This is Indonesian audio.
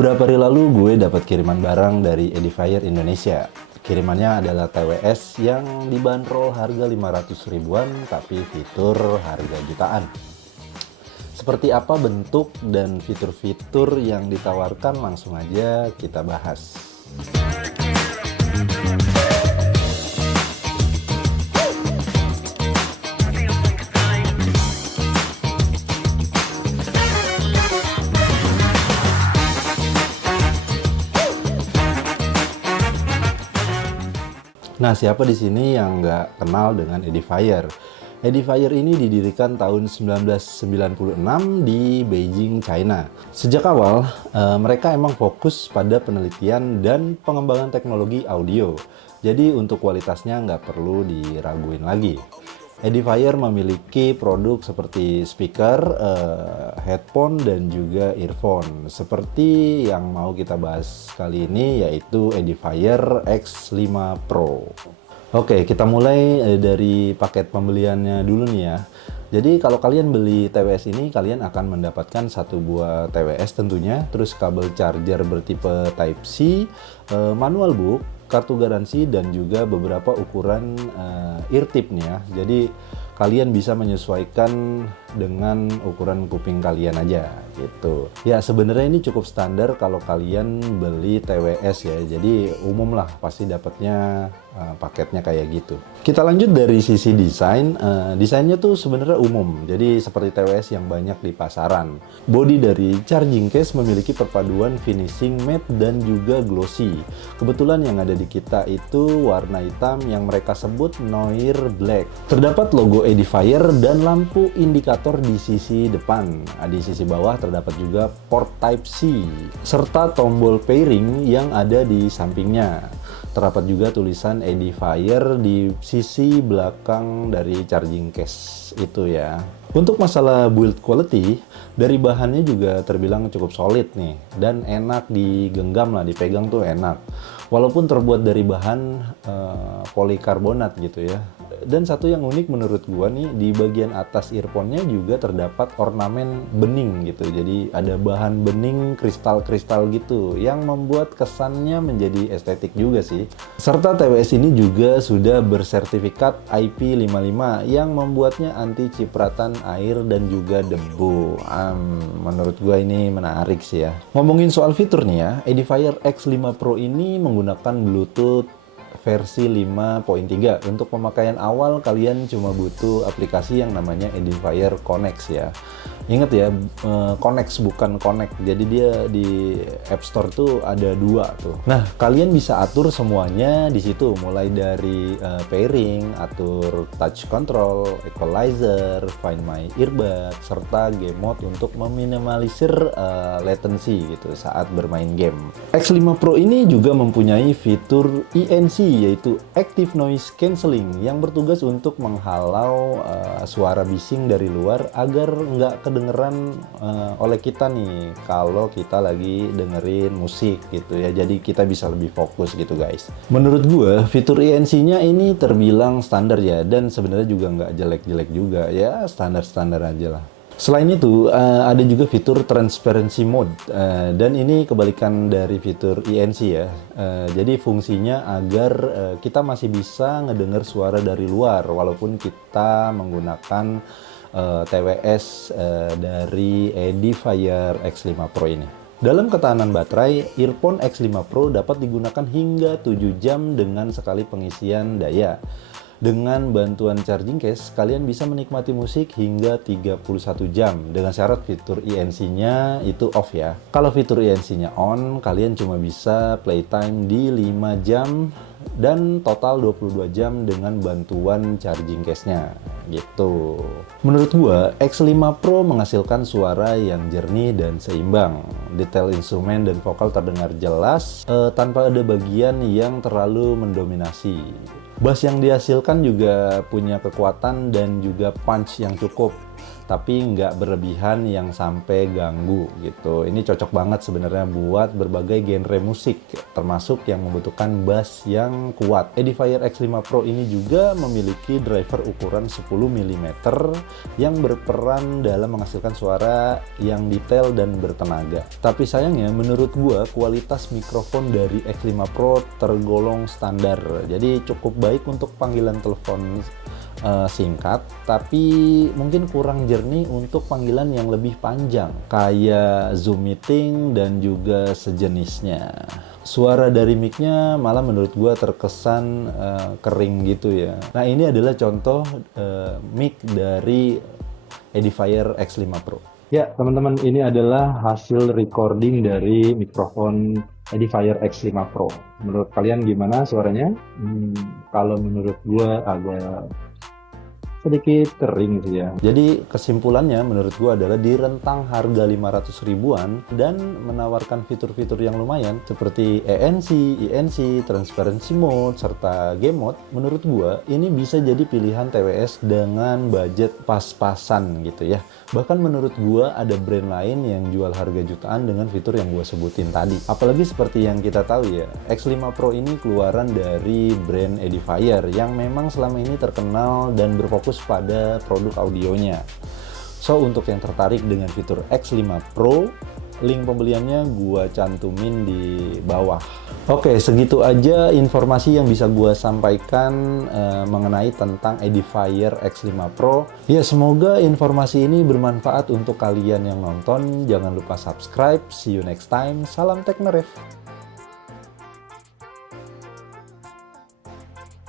Beberapa hari lalu gue dapat kiriman barang dari Edifier Indonesia. Kirimannya adalah TWS yang dibanderol harga 500 ribuan tapi fitur harga jutaan. Seperti apa bentuk dan fitur-fitur yang ditawarkan, langsung aja kita bahas. Nah, siapa di sini yang nggak kenal dengan Edifier? Edifier ini didirikan tahun 1996 di Beijing, China. Sejak awal, mereka emang fokus pada penelitian dan pengembangan teknologi audio. Jadi untuk kualitasnya nggak perlu diraguin lagi. Edifier memiliki produk seperti speaker, headphone, dan juga earphone. Seperti yang mau kita bahas kali ini, yaitu Edifier X5 Pro. Oke, kita mulai dari paket pembeliannya dulu nih ya. Jadi kalau kalian beli TWS ini, kalian akan mendapatkan satu buah TWS tentunya, terus kabel charger bertipe Type-C, manual book, kartu garansi, dan juga beberapa ukuran ear tip nih ya. Jadi kalian bisa menyesuaikan dengan ukuran kuping kalian aja gitu. Ya sebenarnya ini cukup standar kalau kalian beli TWS ya. Jadi umum lah pasti dapatnya paketnya kayak gitu. Kita lanjut dari sisi desain. Desainnya tuh sebenarnya umum. Jadi seperti TWS yang banyak di pasaran. Bodi dari charging case memiliki perpaduan finishing matte dan juga glossy. Kebetulan yang ada di kita itu warna hitam yang mereka sebut Noir Black. Terdapat logo Edifier dan lampu indikator di sisi depan. Di sisi bawah terdapat juga port Type-C serta tombol pairing yang ada di sampingnya. Terdapat juga tulisan Edifier di sisi belakang dari charging case itu ya. Untuk masalah build quality, dari bahannya juga terbilang cukup solid nih dan enak digenggam lah, dipegang tuh enak. Walaupun terbuat dari bahan polikarbonat gitu ya. Dan satu yang unik menurut gua nih, di bagian atas earphone-nya juga terdapat ornamen bening gitu. Jadi ada bahan bening kristal-kristal gitu yang membuat kesannya menjadi estetik juga sih. Serta TWS ini juga sudah bersertifikat IP55 yang membuatnya anti cipratan air dan juga debu. Menurut gua ini menarik sih ya. Ngomongin soal fitur nih ya, Edifier X5 Pro ini menggunakan Bluetooth versi 5.3. Untuk pemakaian awal kalian cuma butuh aplikasi yang namanya Edifier Connect ya. Ingat ya, Connect bukan Connect. Jadi dia di App Store tuh ada dua tuh. Nah, kalian bisa atur semuanya di situ, mulai dari pairing, atur touch control, equalizer, find my earbud, serta game mode untuk meminimalisir latency gitu saat bermain game. X5 Pro ini juga mempunyai fitur ENC, yaitu Active Noise Cancelling, yang bertugas untuk menghalau suara bising dari luar agar nggak kedengeran oleh kita nih kalau kita lagi dengerin musik gitu ya. Jadi kita bisa lebih fokus gitu guys. Menurut gue fitur ENC-nya ini terbilang standar ya, dan sebenarnya juga nggak jelek-jelek juga ya, standar-standar aja lah. Selain itu, ada juga fitur Transparency Mode, dan ini kebalikan dari fitur ENC ya. Jadi fungsinya agar kita masih bisa ngedenger suara dari luar walaupun kita menggunakan TWS dari Edifier X5 Pro ini. Dalam ketahanan baterai, earphone X5 Pro dapat digunakan hingga 7 jam dengan sekali pengisian daya. Dengan bantuan charging case, kalian bisa menikmati musik hingga 31 jam dengan syarat fitur ENC-nya itu off ya. Kalau fitur ENC-nya on, kalian cuma bisa playtime di 5 jam dan total 22 jam dengan bantuan charging case-nya gitu. Menurut gua, X5 Pro menghasilkan suara yang jernih dan seimbang. Detail instrumen dan vokal terdengar jelas tanpa ada bagian yang terlalu mendominasi. Bass yang dihasilkan juga punya kekuatan dan juga punch yang cukup. tapi nggak berlebihan yang sampai ganggu gitu. Ini cocok banget sebenarnya buat berbagai genre musik, termasuk yang membutuhkan bass yang kuat. Edifier X5 Pro ini juga memiliki driver ukuran 10 mm yang berperan dalam menghasilkan suara yang detail dan bertenaga. Tapi sayangnya menurut gua kualitas mikrofon dari X5 Pro tergolong standar. Jadi cukup baik untuk panggilan telepon singkat, tapi mungkin kurang jernih untuk panggilan yang lebih panjang kayak Zoom meeting dan juga sejenisnya. Suara dari mic-nya malah menurut gua terkesan kering gitu ya. Nah, ini adalah contoh mic dari Edifier X5 Pro. Ya, teman-teman, ini adalah hasil recording dari mikrofon Edifier X5 Pro. Menurut kalian gimana suaranya? Kalau menurut gua agak sedikit kering sih ya. Jadi kesimpulannya menurut gua adalah di rentang harga 500 ribuan dan menawarkan fitur-fitur yang lumayan seperti ANC, INC, transparency mode, serta game mode, menurut gua ini bisa jadi pilihan TWS dengan budget pas-pasan gitu ya. Bahkan menurut gua ada brand lain yang jual harga jutaan dengan fitur yang gua sebutin tadi. Apalagi seperti yang kita tahu ya, X5 Pro ini keluaran dari brand Edifier yang memang selama ini terkenal dan berfokus pada produk audionya. So, untuk yang tertarik dengan fitur X5 Pro, link pembeliannya gua cantumin di bawah. Oke, segitu aja informasi yang bisa gua sampaikan mengenai tentang Edifier X5 Pro. Ya, semoga informasi ini bermanfaat untuk kalian yang nonton. Jangan lupa subscribe. See you next time. Salam Tekneref.